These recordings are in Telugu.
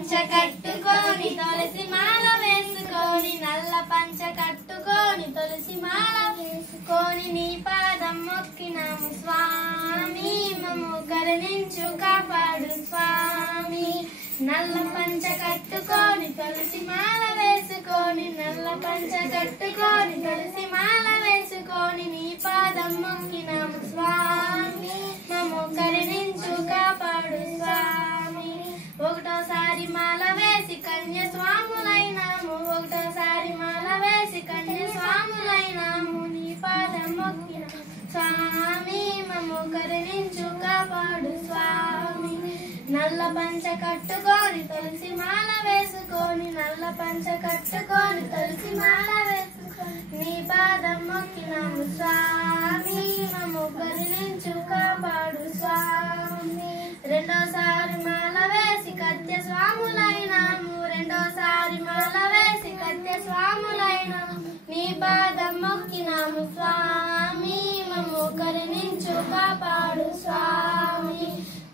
పంచ కట్టుకొని తులసి మాల వేసుకొని నల్ల పంచ కట్టుకొని తులసి మాల వేసుకొని నీ పాదం మొక్కినాము స్వామి మమ్ము కరుణించు కాపాడు స్వామి నల్ల పంచ కట్టుకొని తులసి మాల వేసుకొని నల్ల పంచ కట్టుకొని తులసి మాల వేసుకొని నీ పాదం మొక్కినాము స్వామి మమ్ము కరుణించు కాపాడు స్వామి ఒకటోసారి మాల వేసి కన్య స్వాములైనాము ఒకటోసారి మాల వేసి కన్య స్వాములైనాము నీ పాదం మొక్కిన స్వామి మమ్ము కరుణించు కాపాడు స్వామి నల్ల పంచ కట్టుకొని తులసి మాల వేసుకొని నల్ల పంచ కట్టుకొని తులసి మాల వేసుకొని నీ పాదం మొక్కినాము స్వామి మమ్ము కరుణించు కాపాడు స్వామి రెండోసారి మాల వేసి కత్య స్వాములైనాము రెండోసారి మాల వేసి కత్య స్వాములైనాము నీ పాదం మొక్కినాము స్వామి మమ్ము కరుణించు కాపాడు స్వామి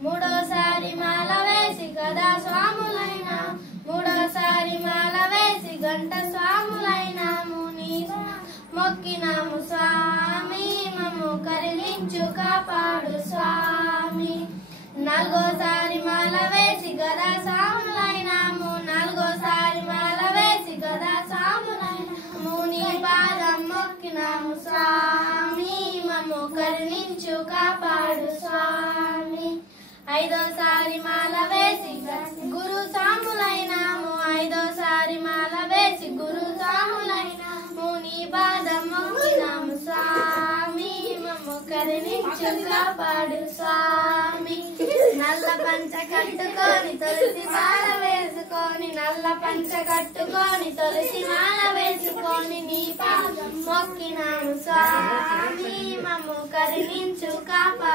మూడోసారి మాల వేసి గదా స్వాములైనాము మూడోసారి మాల వేసి గంట స్వాములైనాము నీ మొక్కినాము స్వామి మమ్ము కరుణించు కాపాడు స్వామి నాలుగోసారి మాల వేసి గదా స్వాములైనాము నాలుగోసారి మాల వేసి గదా స్వాములైనాము నీ పాదం మొక్కినాము స్వామి మమ్ము కరుణించు కాపాడు స్వామి ఐదోసారి మాల వేసి గురు స్వాములైనాము ఐదోసారి మాల వేసి గురు స్వాములైనాము నీ పాదం మొక్కినాము స్వామి మమ్ము కరుణించు కాపాడు స్వామి నల్ల పంచ కట్టుకొని తులసి మాల వేసుకొని నల్ల పంచ కట్టుకొని తులసి మాల వేసుకొని నీ పాదం మొక్కినాము స్వామి మమ్ము కరుణించు కాపాడు